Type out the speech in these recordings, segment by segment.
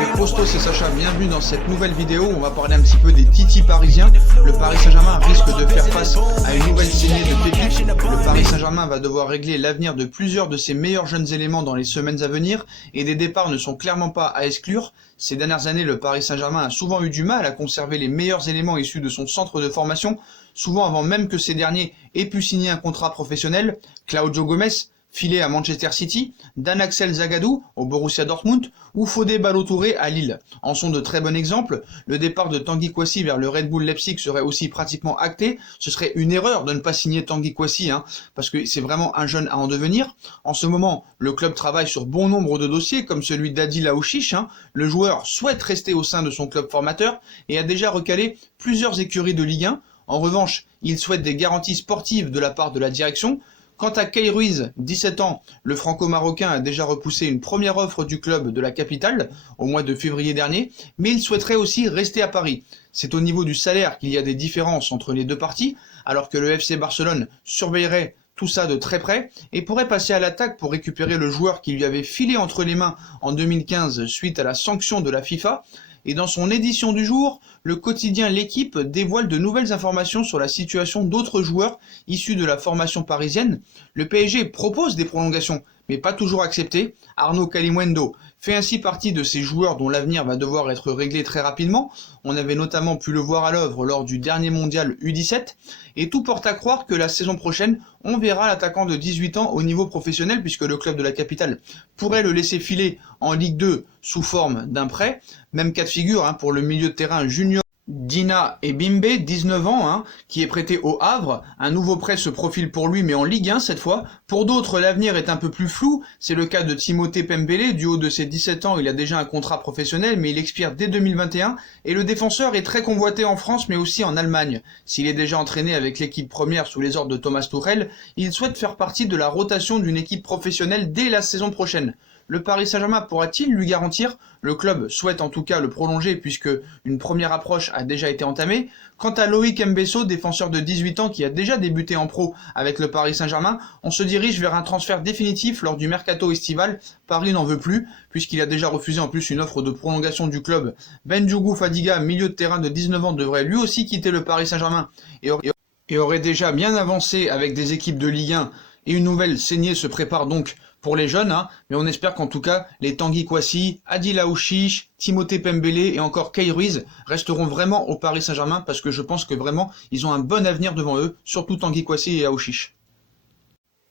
Salut Prosto, c'est Sacha, bienvenue dans cette nouvelle vidéo où on va parler un petit peu des titis parisiens. Le Paris Saint-Germain risque de faire face à une nouvelle saignée de pépites. Le Paris Saint-Germain va devoir régler l'avenir de plusieurs de ses meilleurs jeunes éléments dans les semaines à venir et des départs ne sont clairement pas à exclure. Ces dernières années, le Paris Saint-Germain a souvent eu du mal à conserver les meilleurs éléments issus de son centre de formation, souvent avant même que ces derniers aient pu signer un contrat professionnel. Claudio Gomes, filé à Manchester City, Dan Axel Zagadou au Borussia Dortmund ou Fodé Ballo-Touré à Lille en sont de très bons exemples. Le départ de Tanguy Kouassi vers le Red Bull Leipzig serait aussi pratiquement acté. Ce serait une erreur de ne pas signer Tanguy Kouassi, parce que c'est vraiment un jeune à en devenir. En ce moment, le club travaille sur bon nombre de dossiers comme celui d'Adil Aouchiche. Le joueur souhaite rester au sein de son club formateur et a déjà recalé plusieurs écuries de Ligue 1. En revanche, il souhaite des garanties sportives de la part de la direction. Quant à Kay Ruiz, 17 ans, le franco-marocain a déjà repoussé une première offre du club de la capitale au mois de février dernier, mais il souhaiterait aussi rester à Paris. C'est au niveau du salaire qu'il y a des différences entre les deux parties, alors que le FC Barcelone surveillerait tout ça de très près et pourrait passer à l'attaque pour récupérer le joueur qui lui avait filé entre les mains en 2015 suite à la sanction de la FIFA. Et dans son édition du jour, le quotidien L'Équipe dévoile de nouvelles informations sur la situation d'autres joueurs issus de la formation parisienne. Le PSG propose des prolongations, mais pas toujours acceptées. Arnaud Kalimuendo fait ainsi partie de ces joueurs dont l'avenir va devoir être réglé très rapidement. On avait notamment pu le voir à l'œuvre lors du dernier mondial U17, et tout porte à croire que la saison prochaine, on verra l'attaquant de 18 ans au niveau professionnel puisque le club de la capitale pourrait le laisser filer en Ligue 2 sous forme d'un prêt. Même cas de figure pour le milieu de terrain junior Dina et Bimbe, 19 ans, qui est prêté au Havre. Un nouveau prêt se profile pour lui, mais en Ligue 1 cette fois. Pour d'autres, l'avenir est un peu plus flou. C'est le cas de Timothée Pembele. Du haut de ses 17 ans, il a déjà un contrat professionnel, mais il expire dès 2021. Et le défenseur est très convoité en France, mais aussi en Allemagne. S'il est déjà entraîné avec l'équipe première sous les ordres de Thomas Tuchel, il souhaite faire partie de la rotation d'une équipe professionnelle dès la saison prochaine. Le Paris Saint-Germain pourra-t-il lui garantir? Le club souhaite en tout cas le prolonger puisque une première approche a déjà été entamée. Quant à Loïc Mbesso, défenseur de 18 ans qui a déjà débuté en pro avec le Paris Saint-Germain, on se dirige vers un transfert définitif lors du mercato estival. Paris n'en veut plus puisqu'il a déjà refusé en plus une offre de prolongation du club. Bendjougou Fadiga, milieu de terrain de 19 ans, devrait lui aussi quitter le Paris Saint-Germain et aurait déjà bien avancé avec des équipes de Ligue 1 et une nouvelle saignée se prépare donc pour les jeunes, mais on espère qu'en tout cas, les Tanguy Kouassi, Adil Aouchiche, Timothée Pembele et encore Kay Ruiz resteront vraiment au Paris Saint-Germain parce que je pense que vraiment, ils ont un bon avenir devant eux, surtout Tanguy Kouassi et Aouchiche.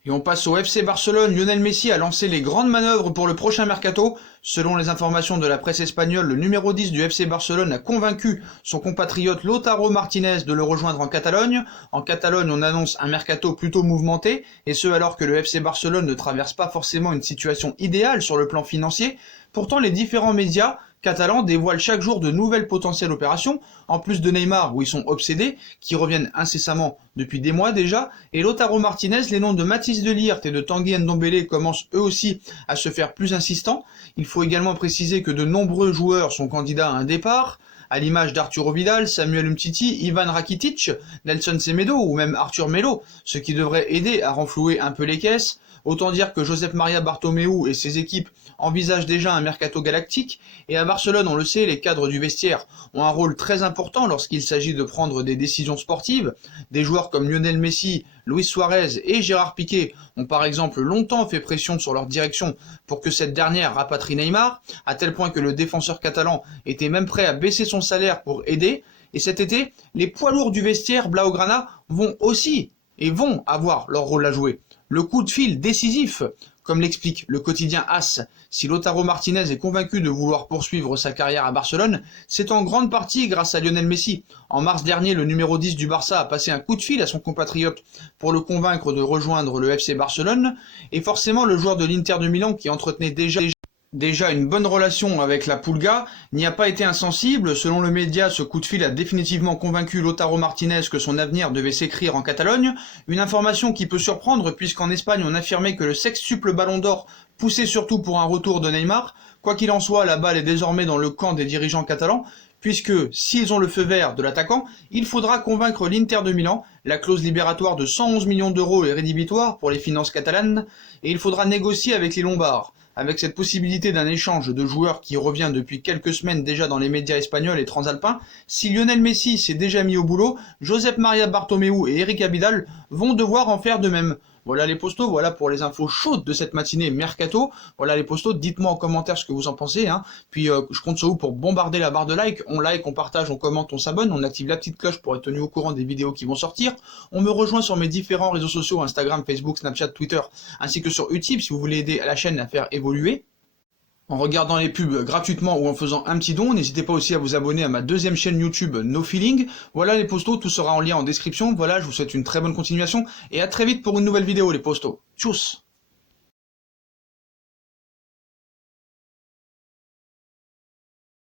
Et on passe au FC Barcelone. Lionel Messi a lancé les grandes manœuvres pour le prochain mercato. Selon les informations de la presse espagnole, le numéro 10 du FC Barcelone a convaincu son compatriote Lautaro Martinez de le rejoindre en Catalogne. En Catalogne, on annonce un mercato plutôt mouvementé, et ce alors que le FC Barcelone ne traverse pas forcément une situation idéale sur le plan financier. Pourtant, les différents médias catalans dévoilent chaque jour de nouvelles potentielles opérations, en plus de Neymar où ils sont obsédés, qui reviennent incessamment depuis des mois déjà, et Lautaro Martinez, les noms de Mathys de Ligt et de Tanguy Ndombele commencent eux aussi à se faire plus insistants. Il faut également préciser que de nombreux joueurs sont candidats à un départ, à l'image d'Arturo Vidal, Samuel Umtiti, Ivan Rakitic, Nelson Semedo ou même Arthur Melo, ce qui devrait aider à renflouer un peu les caisses. Autant dire que Josep Maria Bartomeu et ses équipes envisagent déjà un mercato galactique, et à Barcelone, on le sait, les cadres du vestiaire ont un rôle très important lorsqu'il s'agit de prendre des décisions sportives. Des joueurs comme Lionel Messi, Luis Suarez et Gérard Piqué ont par exemple longtemps fait pression sur leur direction pour que cette dernière rapatrie Neymar, à tel point que le défenseur catalan était même prêt à baisser son salaire pour aider. Et cet été, les poids lourds du vestiaire Blaugrana vont avoir leur rôle à jouer. Le coup de fil décisif, comme l'explique le quotidien AS, si Lautaro Martinez est convaincu de vouloir poursuivre sa carrière à Barcelone, c'est en grande partie grâce à Lionel Messi. En mars dernier, le numéro 10 du Barça a passé un coup de fil à son compatriote pour le convaincre de rejoindre le FC Barcelone, et forcément le joueur de l'Inter de Milan qui entretenait déjà une bonne relation avec la Pulga n'y a pas été insensible. Selon le média, ce coup de fil a définitivement convaincu Lautaro Martinez que son avenir devait s'écrire en Catalogne, une information qui peut surprendre puisqu'en Espagne on affirmait que le sextuple Ballon d'Or poussait surtout pour un retour de Neymar. Quoi qu'il en soit, la balle est désormais dans le camp des dirigeants catalans, puisque s'ils ont le feu vert de l'attaquant, il faudra convaincre l'Inter de Milan, la clause libératoire de 111 millions d'euros est rédhibitoire pour les finances catalanes, et il faudra négocier avec les Lombards. Avec cette possibilité d'un échange de joueurs qui revient depuis quelques semaines déjà dans les médias espagnols et transalpins, si Lionel Messi s'est déjà mis au boulot, Josep Maria Bartomeu et Eric Abidal vont devoir en faire de même. Voilà les postos, voilà pour les infos chaudes de cette matinée mercato. Voilà les postos, dites-moi en commentaire ce que vous en pensez. Puis je compte sur vous pour bombarder la barre de like. On like, on partage, on commente, on s'abonne, on active la petite cloche pour être tenu au courant des vidéos qui vont sortir. On me rejoint sur mes différents réseaux sociaux, Instagram, Facebook, Snapchat, Twitter, ainsi que sur Utip si vous voulez aider la chaîne à faire évoluer. En regardant les pubs gratuitement ou en faisant un petit don, n'hésitez pas aussi à vous abonner à ma deuxième chaîne YouTube No Feeling. Voilà les postos, tout sera en lien en description. Voilà, je vous souhaite une très bonne continuation et à très vite pour une nouvelle vidéo les postos. Tchuss!